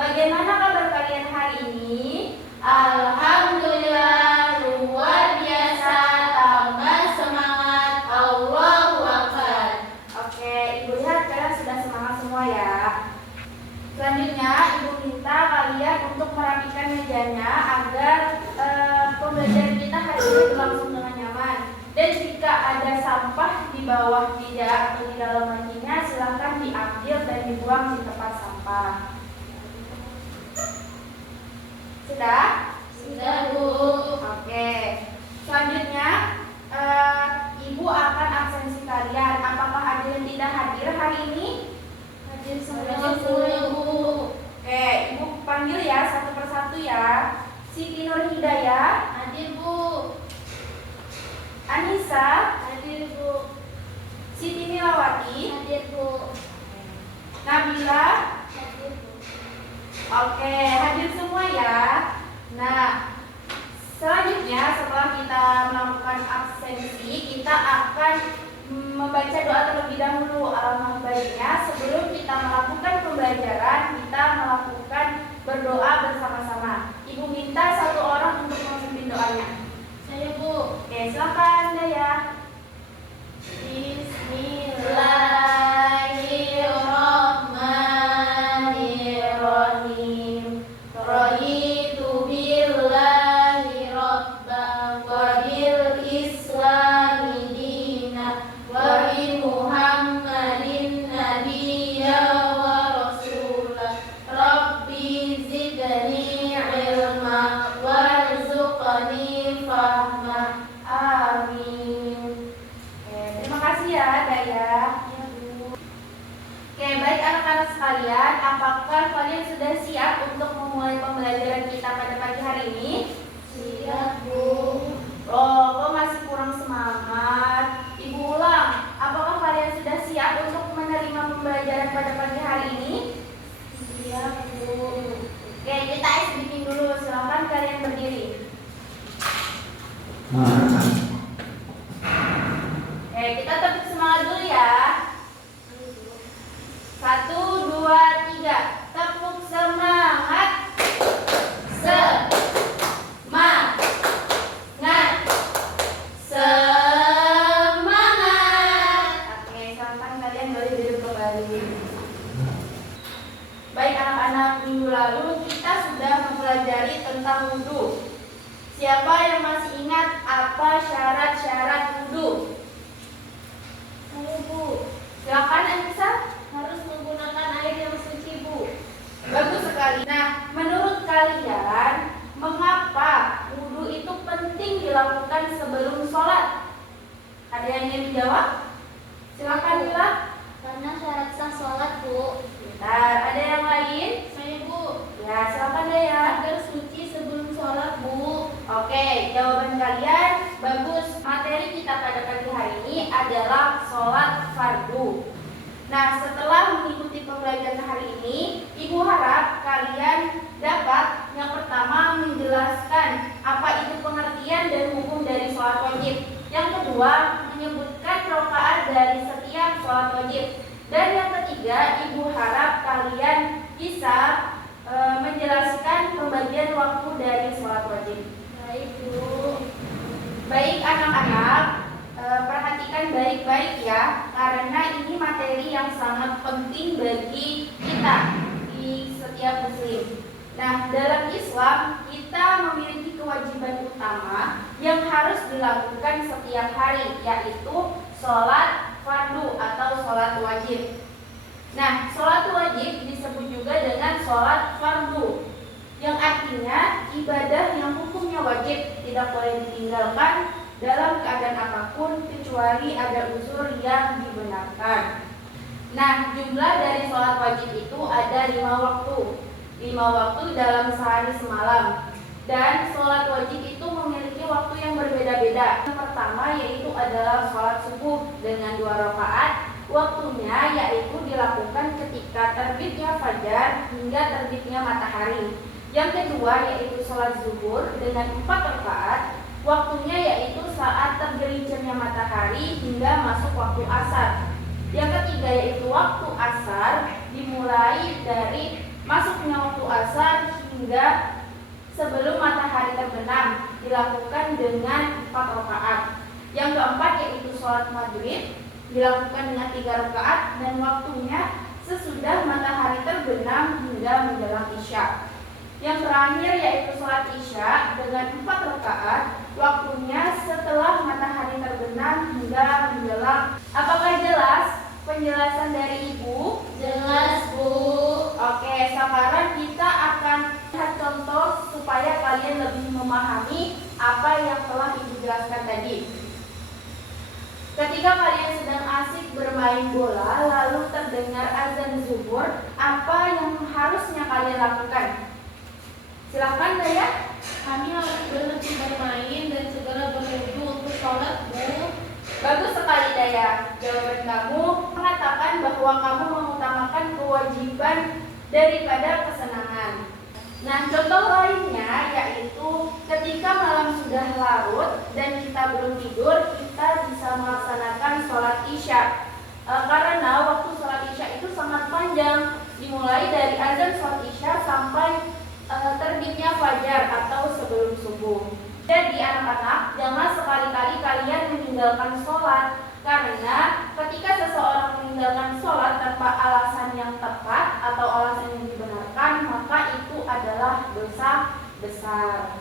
Bagaimana kabar kalian hari ini? Alhamdulillah, luar biasa, tambah semangat, Allahu Akbar. Oke, Ibu lihat kalian sudah semangat semua ya. Selanjutnya, Ibu minta kalian untuk merapikan mejanya agar pembelajaran kita hari ini berlangsung dengan nyaman. Dan jika ada sampah di bawah meja atau di dalam lacinya, silakan diambil dan dibuang di tempat sampah. Sudah? Sudah, Bu. Oke. Selanjutnya, Ibu akan absensi kalian. Apakah ada yang tidak hadir hari ini? Hadir semua, Bu. Oke, Ibu panggil ya satu persatu ya. Siti Nur Hidayah, Hadir, Bu. Anissa, Hadir, Bu. Siti Milawati, Hadir, Bu. Nabila. Hadir, Bu. Oke, hadir semua ya. Nah, selanjutnya setelah kita melakukan absensi, kita akan membaca doa terlebih dahulu. Alangkah baiknya sebelum kita melakukan pembelajaran, kita melakukan berdoa bersama-sama. Ibu minta satu orang untuk memimpin doanya. Saya, Bu. Oke, silakan Daya. Bismillahirrahmanirrahim. Raditu billahi rabban wa bil islami dinan wa bi Muhammadin nabiyyan wa rasulah. Rabbi zidni ilma warzuqni fahma. Amin. Oke, terima kasih ya Daya. Ya, Bu. Oke, baik anak-anak sekalian, apakah kalian sudah siap untuk memulai pembelajaran kita pada pagi hari ini? Siap, Bu. Loh, kok masih kurang semangat? Ibu ulang, apakah kalian sudah siap untuk menerima pembelajaran pada pagi hari ini? Siap, Bu. Oke, kita speaking dulu, silakan kalian berdiri. Oke, kita tepuk semangat dulu ya. 1, 2, 3. Tepuk semangat. Semangat. Semangat. Oke, silakan kalian boleh duduk kembali. Baik anak-anak, minggu lalu kita sudah mempelajari tentang wudhu. Siapa yang masih ingat apa syarat-syarat wudhu? Saya, Bu. Silakan Anissa. Harus menggunakan air yang suci, Bu. Bagus sekali. Nah, menurut kalian, mengapa wudhu itu penting dilakukan sebelum sholat? Ada yang ingin dijawab? Silakan Mila. Karena syarat sah sholat, Bu. Bentar, ada yang lain? Saya, Bu. Ya, silakan deh ya. Agar suci sebelum sholat, Bu. Oke, jawaban kalian bagus. Materi kita pada pagi hari ini adalah sholat fardu. Nah, setelah mengikuti pembelajaran hari ini, Ibu harap kalian dapat yang pertama menjelaskan apa itu pengertian dan hukum dari sholat wajib. Yang kedua, menyebutkan rakaat dari setiap sholat wajib. Dan yang ketiga, Ibu harap kalian bisa menjelaskan pembagian waktu dari sholat wajib. Baik, Bu. Baik anak-anak, perhatikan baik-baik ya, karena ini materi yang sangat penting bagi kita di setiap muslim. Nah, dalam Islam kita memiliki kewajiban utama yang harus dilakukan setiap hari, yaitu sholat fardu atau sholat wajib. Nah, sholat wajib disebut juga dengan sholat fardu, yang artinya ibadah yang hukumnya wajib, tidak boleh ditinggalkan dalam keadaan apapun kecuali ada udzur yang dibenarkan. Nah, jumlah dari sholat wajib itu ada 5 waktu. 5 waktu dalam sehari semalam. Dan sholat wajib itu memiliki waktu yang berbeda-beda. Yang pertama yaitu adalah sholat subuh dengan 2 rakaat. Waktunya yaitu dilakukan ketika terbitnya fajar hingga terbitnya matahari. Yang kedua yaitu sholat zuhur dengan 4 rakaat. Waktunya yaitu saat tergelincirnya matahari hingga masuk waktu asar. Yang ketiga yaitu waktu asar dimulai dari masuknya waktu hingga sebelum matahari terbenam, dilakukan dengan 4 rakaat. Yang keempat yaitu sholat maghrib, dilakukan dengan 3 rakaat dan waktunya sesudah matahari terbenam hingga menjelang isya. Yang terakhir yaitu sholat isya dengan 4 rakaat, waktunya setelah matahari terbenam hingga menjelang. Apakah jelas penjelasan dari Ibu? Jelas, Bu. Oke, sekarang kita akan lihat contoh supaya kalian lebih memahami apa yang telah Ibu jelaskan tadi. Ketika kalian sedang asik bermain bola, lalu terdengar azan zuhur, apa yang harusnya kalian lakukan? Silakan, Daya. Kami harus berhenti bermain dan segera berwudu untuk sholat, Bu. Bagus sekali, Daya. Jawaban kamu mengatakan bahwa kamu mengutamakan kewajiban daripada kesenangan. Nah, contoh lainnya yaitu ketika malam sudah larut dan kita belum tidur, kita bisa melaksanakan sholat isya. Karena waktu sholat isya itu sangat panjang, dimulai dari azan sholat isya sampai terbitnya fajar atau sebelum subuh. Jadi anak-anak, jangan sekali-kali kalian meninggalkan sholat, karena ketika seseorang meninggalkan sholat tanpa alasan yang tepat atau alasan yang dibenarkan, maka itu adalah dosa besar.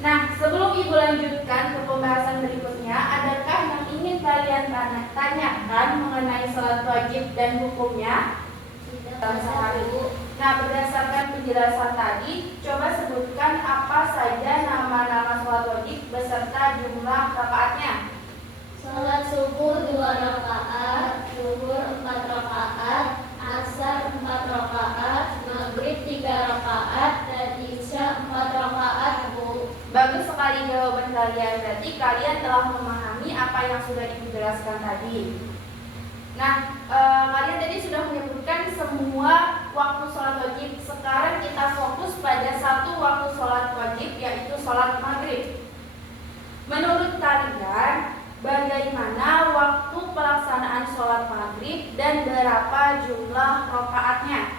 Nah, sebelum Ibu lanjutkan ke pembahasan berikutnya, adakah yang ingin kalian tanyakan mengenai sholat wajib dan hukumnya? Tidak sehari, Bu. Nah, berdasarkan penjelasan tadi, coba sebutkan apa saja nama-nama sholat wajib beserta jumlah rakaatnya. Sholat subuh 2 rakaat, zuhur 4 rakaat, asar 4 rakaat, maghrib 3 rakaat, dan isya 4 rakaat, Bu. Bagus sekali jawaban kalian. Berarti kalian telah memahami apa yang sudah Ibu jelaskan tadi. Nah, kalian tadi sudah menyebutkan semua waktu sholat wajib. Sekarang kita fokus pada satu waktu sholat wajib, yaitu sholat maghrib. Menurut kalian, bagaimana waktu pelaksanaan sholat maghrib dan berapa jumlah rakaatnya?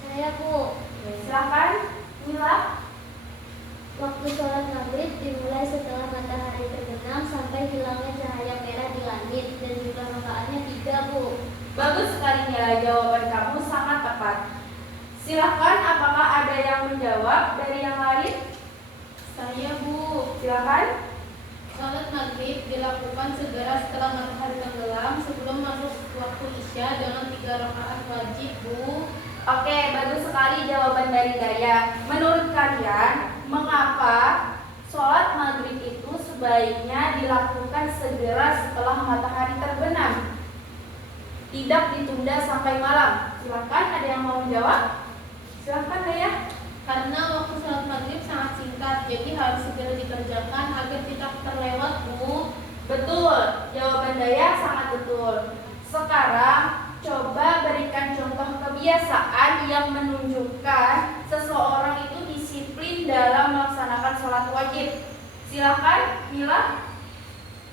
Saya, Bu. Silakan, Mila. Waktu sholat maghrib dimulai setelah matahari terbenam sampai hilangnya cahaya merah di langit dan jumlah rakaatnya 3, Bu. Bagus sekali, Mila. Jawaban kamu sangat tepat. Silakan, apakah ada yang menjawab dari yang lain? Saya, Bu. Silakan. Sholat maghrib dilakukan segera setelah matahari tenggelam sebelum masuk waktu isya dengan 3 rakaat wajib, Bu. Oke, bagus sekali jawaban dari Daya. Menurut kalian, mengapa sholat maghrib itu sebaiknya dilakukan segera setelah matahari terbenam? Tidak ditunda sampai malam. Silakan, ada yang mau menjawab? Silakan, Daya. Karena waktu sholat maghrib sangat singkat, jadi harus segera dikerjakan agar tidak terlewat, Bu. Betul, jawaban Daya sangat betul. Sekarang coba berikan contoh kebiasaan yang menunjukkan seseorang itu disiplin dalam melaksanakan sholat wajib. Silakan, Mila.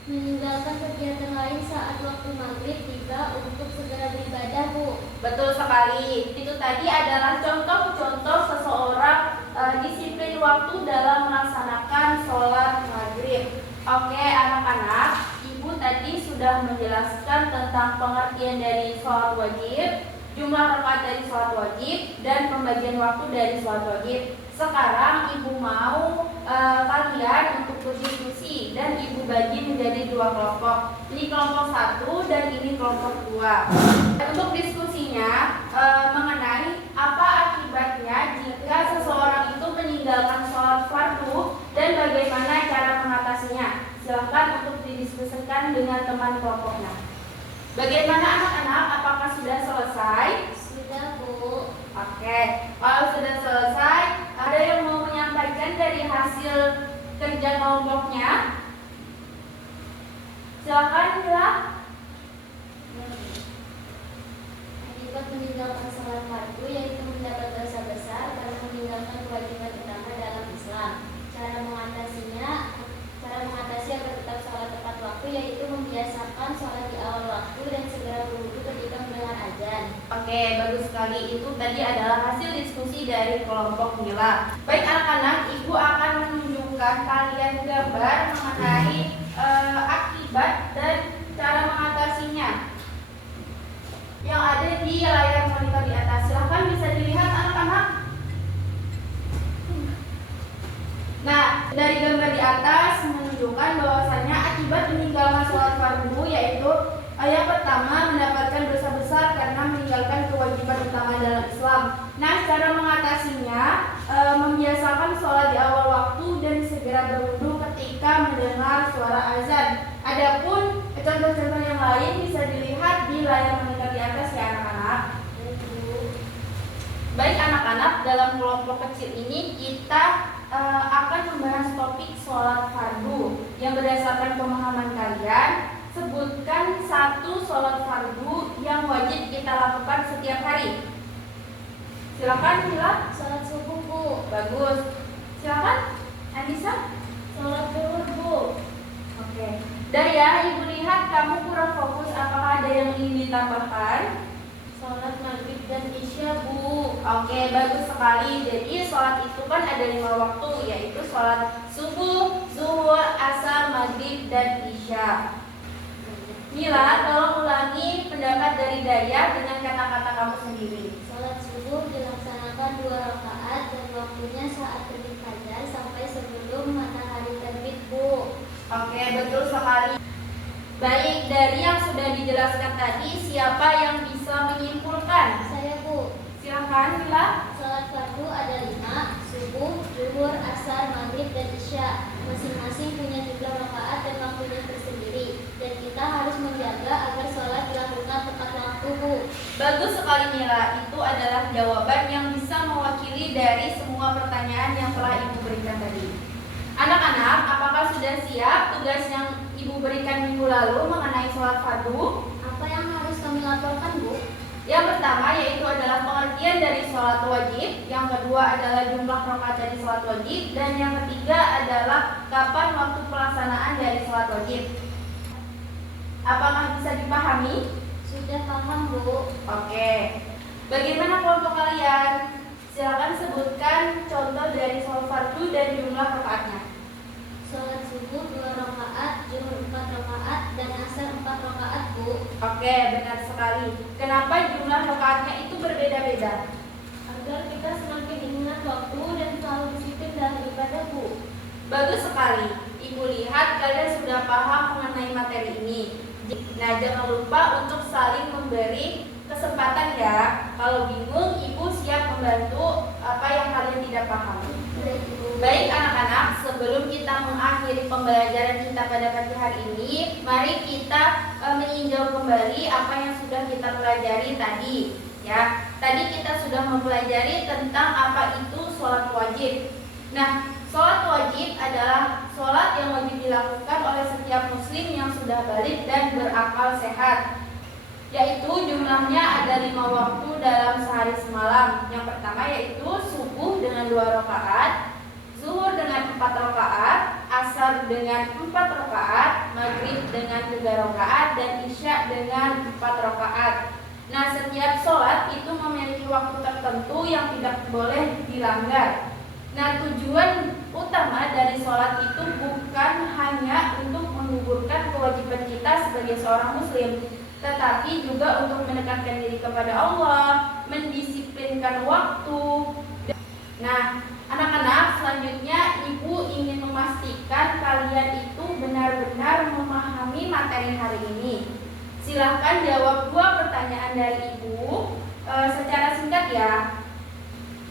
Meninggalkan kegiatan lain saat waktu maghrib tiba untuk segera beribadah, Bu. Betul sekali. Itu tadi adalah contoh-contoh seseorang disiplin waktu dalam melaksanakan sholat maghrib. Oke, anak-anak, Ibu tadi sudah menjelaskan tentang pengertian dari sholat wajib, jumlah rakaat dari sholat wajib, dan pembagian waktu dari sholat wajib. Sekarang Ibu mau kalian untuk berdiskusi dan Ibu bagi menjadi 2 kelompok. Ini kelompok 1 dan ini kelompok 2. Untuk diskusinya mengenai apa akibatnya jika seseorang itu meninggalkan sholat fardu dan bagaimana cara mengatasinya. Silakan untuk didiskusikan dengan teman kelompoknya. Bagaimana anak-anak? Apakah sudah selesai? Sudah, Bu. Oke, kalau sudah selesai, ada yang mau menyampaikan dari hasil kerja kelompoknya? Silakan, Mila. Akibat meninggalkan sholat fardu yaitu mendapat dosa besar karena meninggalkan kewajiban utama dalam Islam. Cara mengatasi agar tetap sholat tepat waktu yaitu membiasakan sholat di awal waktu dan segera berwudu Oke, bagus sekali. Itu tadi adalah hasil diskusi dari kelompok Mila. Baik anak-anak, Ibu akan menunjukkan kalian gambar mengenai akibat dan cara mengatasinya yang ada di layar monitor di atas. Silahkan bisa dilihat anak-anak. Nah, dari gambar di atas menunjukkan bahwasannya akibat meninggalkan sholat fardu yaitu yang pertama mendapatkan dosa besar karena meninggalkan kewajiban utama dalam Islam. Nah, cara mengatasinya membiasakan sholat di awal waktu dan segera berwudu ketika mendengar suara azan. Adapun contoh-contoh yang lain bisa dilihat di layar monitor di atas ya anak-anak. Baik anak-anak, dalam kelompok kecil ini kita akan membahas topik sholat fardu yang berdasarkan pemahaman kalian. Sebutkan satu sholat fardu yang wajib kita lakukan setiap hari. Silakan Mila. Sholat subuh, Bu. Bagus. Silakan Anissa. Sholat zuhur, Bu. Oke. Daya, Ibu lihat kamu kurang fokus. Apakah ada yang ingin ditambahkan? Sholat maghrib dan isya, Bu. Oke, bagus sekali. Jadi sholat itu kan ada 5 waktu, yaitu sholat subuh, zuhur, asar, maghrib, dan isya. Mila, tolong ulangi pendapat dari Daya dengan kata-kata kamu sendiri. Sholat subuh dilaksanakan 2 rakaat dan waktunya saat terbit fajar sampai sebelum matahari terbit, Bu. Oke, betul sekali. Baik, dari yang sudah dijelaskan tadi, siapa yang bisa menyimpulkan? Saya, Bu. Silakan Mila. Sholat fardu ada 5, subuh, zuhur, asar, maghrib, dan isya. Masing-masing punya jumlah rakaat dan waktunya tersendiri. Dan kita harus menjaga agar sholat dilakukan tepat waktu, Bu. Bagus sekali Mila, itu adalah jawaban yang bisa mewakili dari semua pertanyaan yang telah Ibu berikan tadi. Anak-anak, apakah sudah siap tugas yang Ibu berikan minggu lalu mengenai sholat fardu? Apa yang harus kami laporkan, Bu? Yang pertama yaitu adalah pengertian dari sholat wajib, yang kedua adalah jumlah rakaat dari sholat wajib, dan yang ketiga adalah kapan waktu pelaksanaan dari sholat wajib. Apakah bisa dipahami? Sudah paham, Bu. Oke. Bagaimana kelompok kalian? Silakan sebutkan contoh dari sholat fardu dan jumlah rakaatnya. Sholat subuh 2 rakaat, zuhur 4 rakaat, dan asar 4 rakaat, Bu. Oke, benar sekali. Kenapa jumlah rakaatnya itu berbeda-beda? Agar kita semakin ingat waktu dan selalu disiplin dalam ibadah, Bu. Bagus sekali. Ibu lihat kalian sudah paham mengenai materi ini. Nah, jangan lupa untuk saling memberi kesempatan ya. Kalau bingung, Ibu siap membantu apa yang kalian tidak paham. Baik anak-anak, sebelum kita mengakhiri pembelajaran kita pada pagi hari ini, mari kita meninjau kembali apa yang sudah kita pelajari tadi. Ya, tadi kita sudah mempelajari tentang apa itu sholat wajib. Nah, sholat wajib adalah sholat yang wajib dilakukan oleh setiap muslim yang sudah balik dan berakal sehat. Yaitu jumlahnya ada 5 waktu dalam sehari semalam. Yang pertama yaitu subuh dengan 2 rakaat, zuhur dengan 4 rakaat, asar dengan 4 rakaat, maghrib dengan 3 rakaat, dan isya dengan 4 rakaat. Nah, setiap sholat itu memiliki waktu tertentu yang tidak boleh dilanggar. Nah, tujuan utama dari sholat itu bukan hanya untuk menggugurkan kewajiban kita sebagai seorang muslim, tetapi juga untuk mendekatkan diri kepada Allah, mendisiplinkan waktu. Nah, anak-anak, selanjutnya Ibu ingin memastikan kalian itu benar-benar memahami materi hari ini. Silahkan jawab 2 pertanyaan dari Ibu secara singkat ya.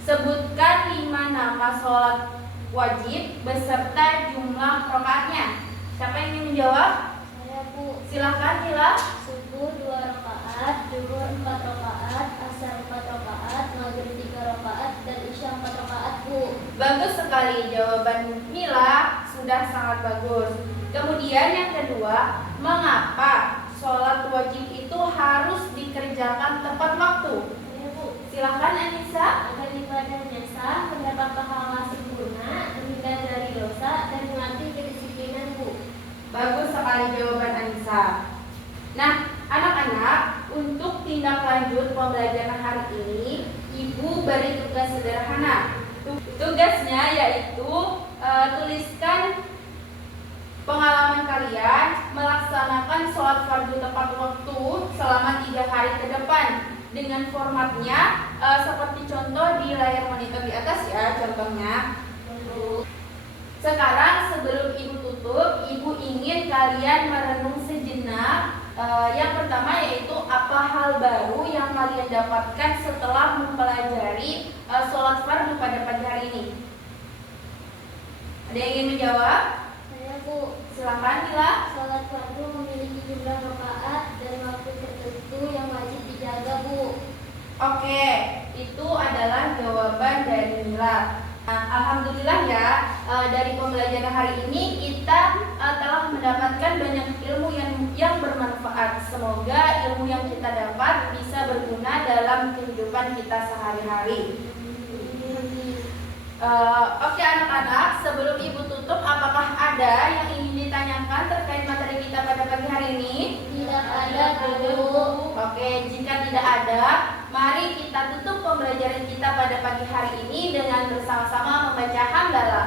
Sebutkan 5 nama sholat wajib beserta jumlah rakaatnya. Siapa yang ingin menjawab? Saya, Bu. Silahkan Mila. Subuh 2 rakaat, zuhur 4 rakaat, asar 4 rakaat, maghrib 3 rakaat, dan isya 4 rakaat, Bu. Bagus sekali, jawaban Mila sudah sangat bagus. Kemudian yang kedua, mengapa sholat wajib itu harus dikerjakan tepat waktu? Ya, Bu. Silahkan Anissa. Agar ibadahnya sah, mendapat pahala sempurna, terhindar dari dosa, dan melatih kedisiplinan, Bu. Bagus sekali jawaban Anissa. Nah, anak-anak, untuk tindak lanjut pembelajaran hari ini, Ibu beri tugas sederhana. Tugasnya yaitu tuliskan pengalaman kalian melaksanakan sholat fardu tepat waktu selama 3 hari ke depan. Dengan formatnya seperti contoh di layar monitor di atas ya contohnya. Sekarang sebelum Ibu tutup, Ibu ingin kalian merenung sejenak. Yang pertama yaitu apa hal baru yang kalian dapatkan setelah mempelajari sholat fardu pada pagi hari ini. Ada yang ingin menjawab? Saya, Bu. Silakan Mila. Sholat fardu memiliki jumlah rakaat dan waktu tertentu yang wajib dijaga, Bu. Oke, itu adalah jawaban dari Mila. Nah, alhamdulillah ya, dari pembelajaran hari ini kita telah mendapatkan banyak ilmu yang bermanfaat. Semoga ilmu yang kita dapat bisa berguna dalam kehidupan kita sehari-hari. Oke anak-anak, sebelum Ibu tutup, apakah ada yang ingin ditanyakan terkait materi kita pada pagi hari ini? Tidak ada, Bu. Oke, jika tidak ada, mari kita tutup pembelajaran kita pada pagi hari ini dengan bersama-sama membaca hamdalah.